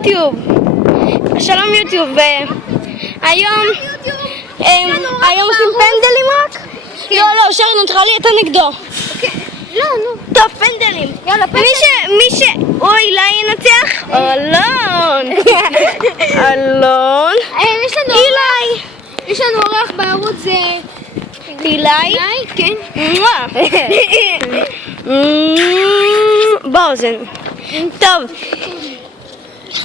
יוטיוב. שלום יוטיוב. היום עושים פנדלים רק? לא, שרי נותרה לי, אתה נגדו. לא, נו. טוב, פנדלים. יאללה, פנדלים. אוי, אולי ינצח? אלון. אלון. אילי. יש לנו אורח בערוץ זה... אילי? כן. באוזן. טוב.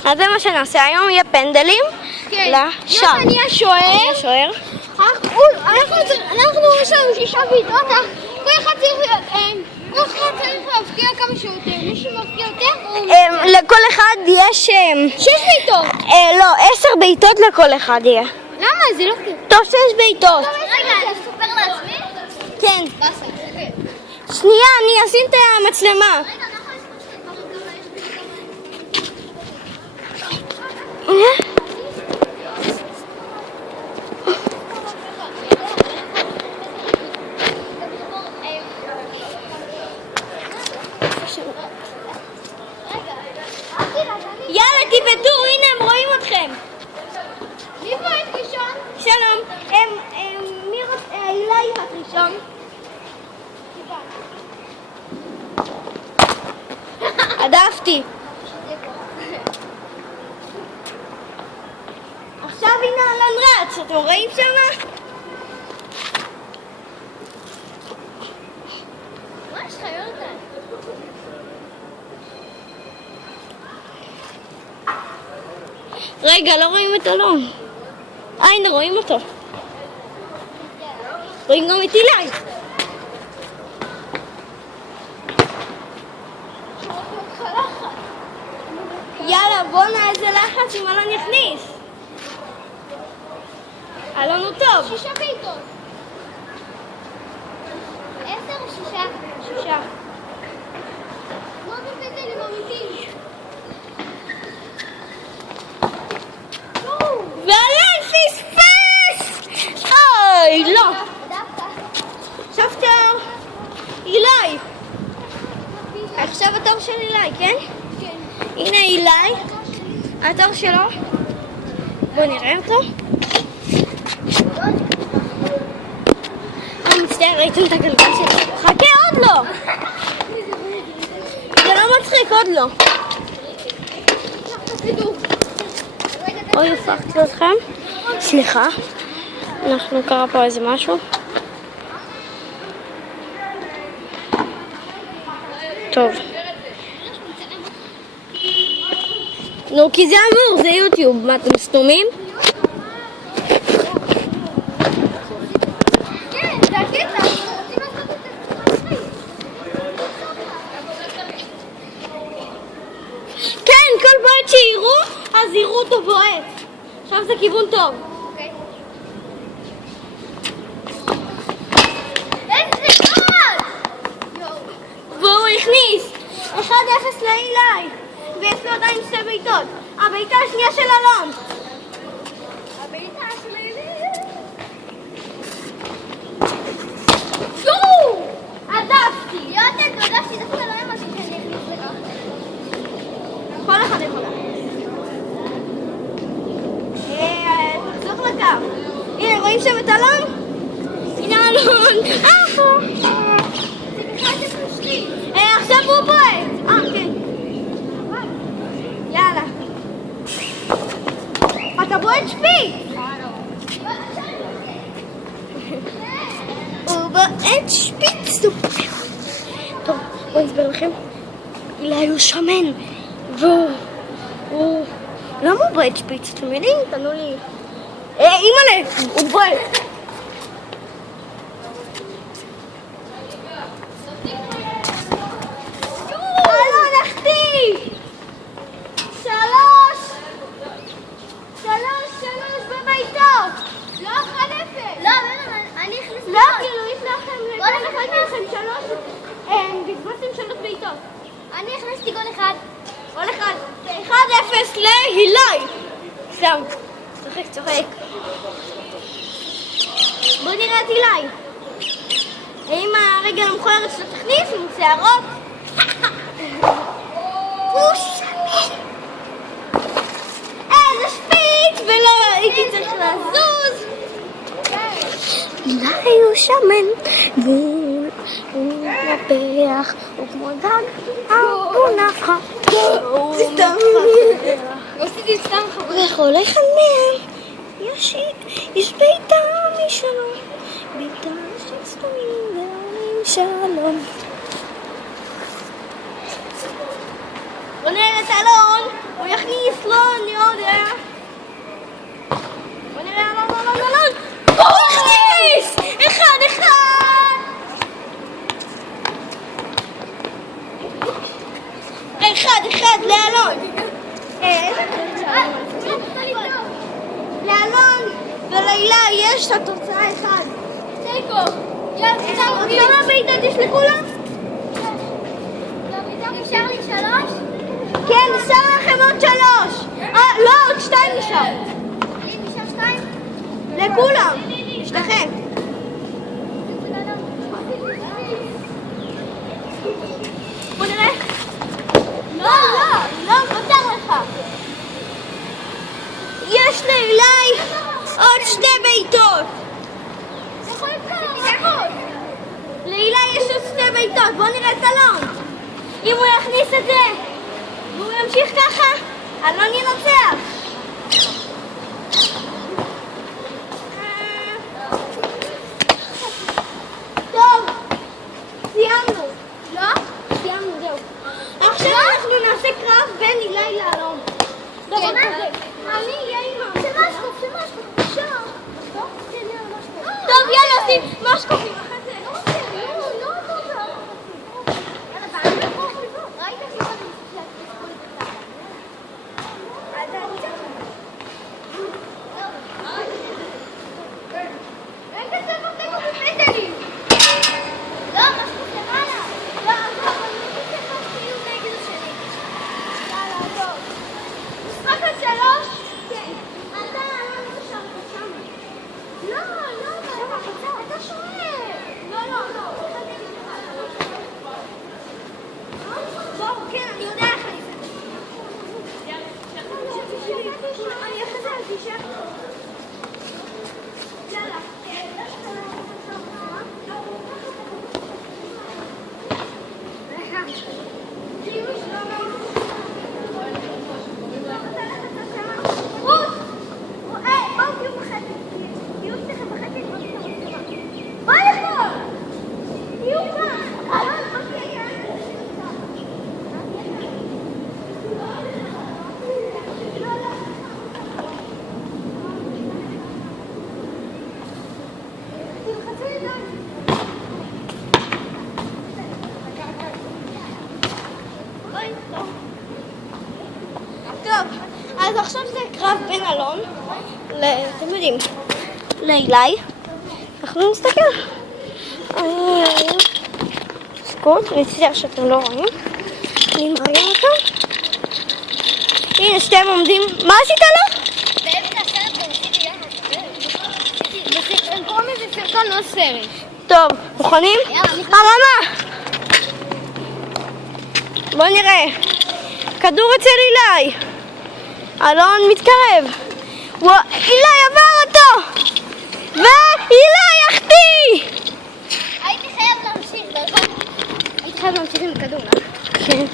אז זה מה שנעשה היום, יהיה פנדלים. לשם. אני השוער. אנחנו יש לנו 6 בעיטות. כל אחד צריך להבקיע כמה שיותר. מי שמבקיע יותר... לכל אחד יש... 6 בעיטות. לא, 10 בעיטות לכל אחד יהיה. למה? זה לא כיף. טוב, 6 בעיטות. רגע, אני אספר לעצמי? כן. שנייה, אני אשים את המצלמה. יאללה, תיבטו, הנה הם רואים אתכם. מי בועט ראשון? שלום, מי רוצה, אילי את ראשון. עדפתי. עכשיו הנה אלון רץ, אתם רואים שמה? מה יש לך יונתן? רגע, לא רואים את אלון. הנה, רואים אותו. רואים גם את אילי. יאללה, בוא נעשה לחץ אם אלון יכניס. אלון הוא טוב. 6 בעיטות. 10 או 6? 6. מה בפנדלים אמיתיים? ואלון פספס! אוי, לא. עכשיו תור. אילי. עכשיו התור של אילי, כן? כן. הנה אילי. התור שלו. בואו נראה אותו. אני מצטער, ראיתם את הגלגל שלי. חכה, עוד לא. זה לא מצחיק, עוד לא. אוי, הפכתי אתכם. סליחה. אנחנו קרה פה איזה משהו. טוב. נו, כי זה אמור, זה יוטיוב. מה, אתם סתומים? כן, זה הקטע. רוצים לעשות את זה. כן, כל בועט שיראו, אז יראו אותו בועט. עכשיו זה כיוון טוב. אוקיי. איזה גול! והוא הכניס 1-0 לאילי. ויש לו עדיין 2 בעיטות. הבעיטה השנייה של אלון. הבעיטה שלי. עדפתי. יונתן, תודה שדווקא לא היה משהו שאני אכניס לך. כל אחד יכול תחזור לקו. הנה, רואים שם את אלון? הנה אלון. עכשיו הוא בועט. כן. יאללה. אתה בועט שפיץ. הוא בועט שפיץ. טוב, בואו נסבר לכם. אילי הוא שמן. והוא... למה הוא בועט שפיץ? אתם יודעים? תנו לי... אימא'לה, הוא בועט. אלון, החטיא! 3 בבעיטות. לא 1-0. לא, אני הכניס לא, כאילו, יש לכם... כל אחד מכם 3... בזבזתם 3 בעיטות. אני הכנסתי גול אחד. גול אחד. 1-0 להילי. סתם. צוחק. בוא נראה את אילי. האם הרגל המכוערת שלו תכניס עם שערות? הוא שמן. לזוז. אולי הוא שמן והוא נפח, הוא כמו דג, הוא נפחה. זה סתם. עשיתי סתם חבר. וכל אחד מהם יש ביתה משלו, ביתה של סתומים ועמים שלום. בוא נראה את אלון, הוא יכניס לו, אני יודע. בוא נראה אלון. הוא הכניס! אחד. אחד לאלון. לאלון ולילה יש את התוצאה אחד. תיקו. כמה בעיטות יש לכולם? אפשר לי 3? כן, נשאר לכם עוד 3. לא, עוד 2 נשאר. לי נשאר 2? לכולם. שתכם. בוא נראה. לא, מותר לך. יש לילי עוד 2 בעיטות. לילי יש עוד 2 בעיטות. בוא נראה את אלון. אם הוא יכניס את זה והוא ימשיך ככה, אלון ינצח. טוב, סיימנו. לא? סיימנו, זהו. עכשיו אנחנו נעשה קרב בין אילי לאלון. אני אהיה עם שמשקוף. טוב, יאללה, עושים משקופים. טוב, אז עכשיו זה קרב בין אלון, אתם יודעים, לאילי. אנחנו נסתכל. סקוט, מצטער שאתם לא רואים. אני מראה אותם. הנה, שתיהם עומדים. מה עשית לו? באמצע הסרט גם עשיתי יחד. הם קוראים לזה סרטון, לא סרט. טוב, מוכנים? הרמה! בואו נראה. כדור אצל אילי. אלון מתקרב. אילי עבר אותו! ואילי יחטיא! הייתי חייב להמשיך, הייתי חייב להמשיך עם הכדור, כן.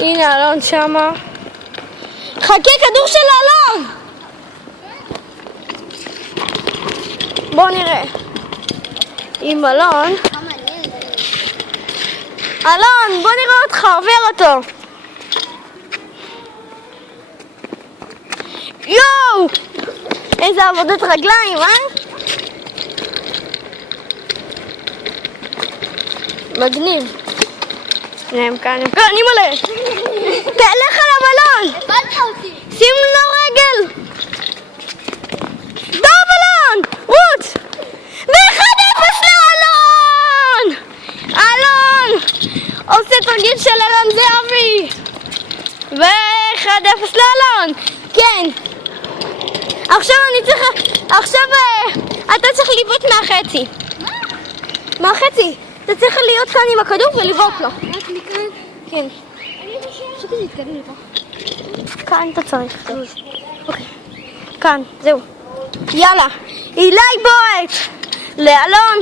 הנה אלון שמה. חכה, כדור של אלון! בואו נראה. עם אלון. אלון, בוא נראה אותך, עובר אותו. יואו! איזה עבודת רגליים, מגניב. הם כאן, אני מלא. תלך עליו אלון! הבנת אותי. שים לו רגל! טוב אלון! רוץ! ו1-0 לאלון! אלון! עושה תרגיל של אלון זהבי! ו1-0 לאלון! כן! עכשיו אני צריכה... עכשיו אתה צריך לבעוט מהחצי. מה? מהחצי! אתה צריך להיות כאן עם הכדור ולבעוט לו. רק מכאן? כן. אני חושבת להתקדם לפה. כאן אתה צריך. אוקיי. כאן, זהו. יאללה, אילי בועט לאלון.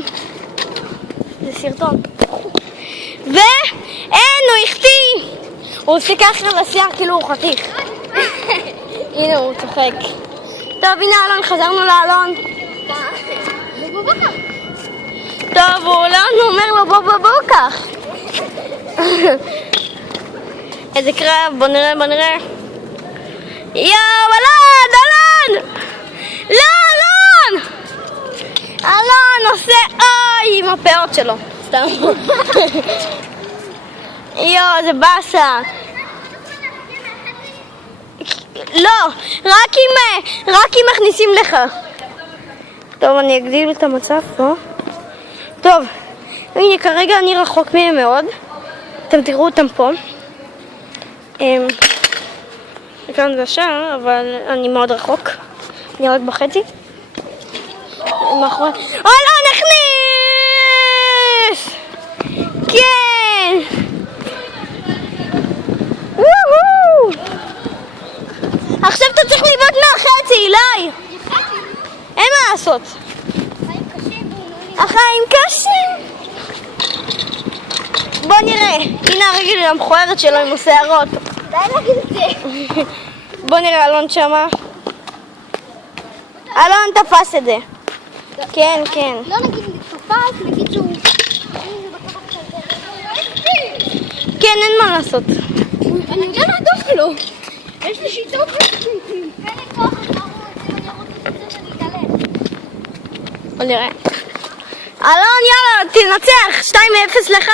זה סרטון. ואין, הוא החטיא. הוא עושה ככה לשיער כאילו הוא חתיך. הנה הוא צוחק. טוב, הנה אלון, חזרנו לאלון. טוב, הוא אומר לו בוא בבוקח. איזה קרב, בוא נראה. יואו, אלון! לא, אלון! אלון עושה אוי עם הפאות שלו. סתם. יואו, זה באסה. לא, רק אם מכניסים לך. טוב, אני אגדיל את המצב פה. טוב, הנה, כרגע אני רחוק מהם מאוד. אתם תראו אותם פה. כאן זה השער, אבל אני מאוד רחוק. אני רק בחצי. מאחורי... לא נכניס! כן! וואו! עכשיו אתה צריך לבעוט מהחצי, אילי! אין מה לעשות. החיים קשים. בוא נראה. הנה הרגל המכוערת שלו עם השערות. די להגיד את זה. בוא נראה, אלון שמה. אלון תפס את זה. כן. לא נגיד תפס, נגיד שהוא... כן, אין מה לעשות. אני יודע מה הדוח שלו. יש לי שיטות בוא נראה. אלון, יאללה, תנצח. 2-0 לך.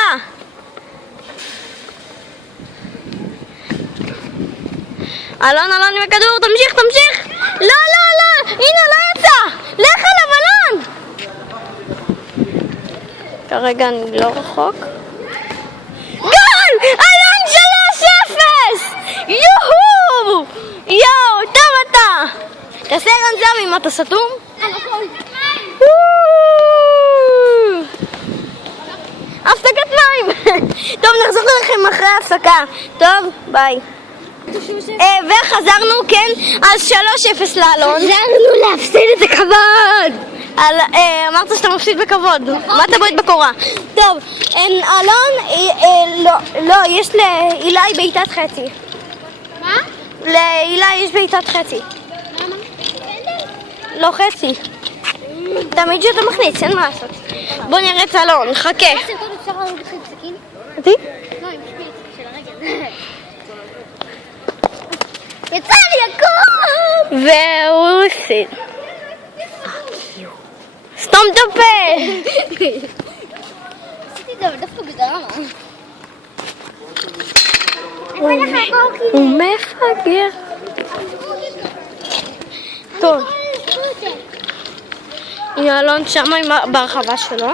אלון עם הכדור, תמשיך. לא. הנה, לא יצא. לך עליו, אלון. כרגע אני לא רחוק. גול! אלון 3-0! יואו, טוב אתה. תעשה רנזם אם אתה סתום. הפסקת מים. טוב, נחזור אליכם אחרי ההפסקה. טוב, ביי. וחזרנו, כן, אז 3-0 לאלון. חזרנו להפסיד את הכבוד. אמרת שאתה מפסיד בכבוד. מה אתה בועט בקורה? טוב, אלון, לא, יש לאילי בעיטת חצי. מה? לאילי יש בעיטת חצי. למה? לא חצי. תמיד שאתה מכניס, אין מה לעשות. בוא נראה את אלון, חכה. הסרטון אפשר להוריד לך עם סכין? אותי? לא, עם שפיץ של הרגל. יצא לי הכל! והוא הפסיד. סתום את הפה! עשיתי את זה, אבל דווקא בדרמה. הוא מפגר. טוב. הנה אלון שמה ברחבה שלו.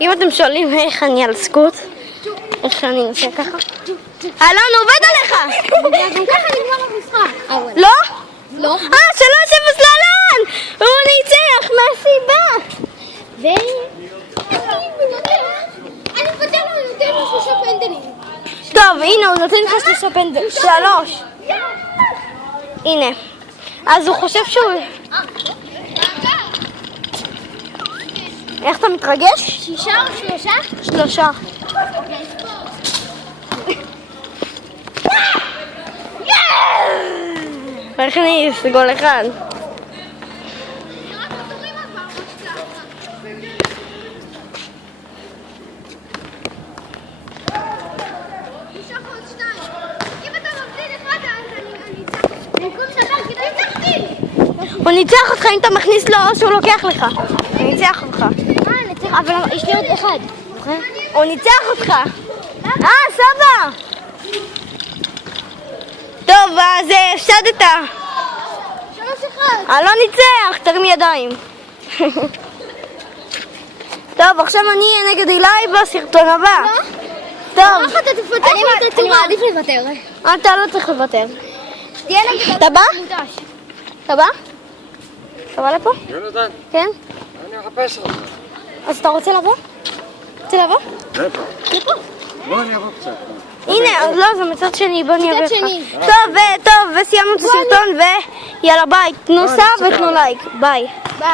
אם אתם שואלים איך אני על סקוט, איך שאני נעשה ככה. אלון, הוא עובד עליך! גם ככה נגמר המשחק. לא? לא. 3-0 לאלון! הוא ניצח מהסיבה! אני מוותר לו, אני נותן לו 3 פנדלים. טוב, הנה, הוא נותן לך 3 פנדלים. 3. הנה. אז הוא חושב שהוא... איך אתה מתרגש? 6 או 3? 3. הכניס, גול אחד. הוא ניצח אותך אם אתה מכניס לו או שהוא לוקח לך. הוא ניצח אותך. אבל יש לי עוד אחד. הוא ניצח אותך. סבא. טוב, אז הפסדת. 3-1. לא ניצח, תרים ידיים. טוב, עכשיו אני אהיה נגד אילי בסרטון הבא. טוב. אתה תפתח לי את התורה. אני מעדיף לוותר. אתה לא צריך לוותר. תהיה נגד אתה בא? אתה בא? אתה בא לפה? יונתן, כן? אני אחפש אותך. אז אתה רוצה לבוא? רוצה לבוא? לפה. בוא אני אבוא קצת. הנה, לא, זה מצד שני, בוא נראה לך. שני. טוב, וסיימנו את הסרטון, ויאללה ביי. תנו סאב ותנו לייק. ביי. ביי.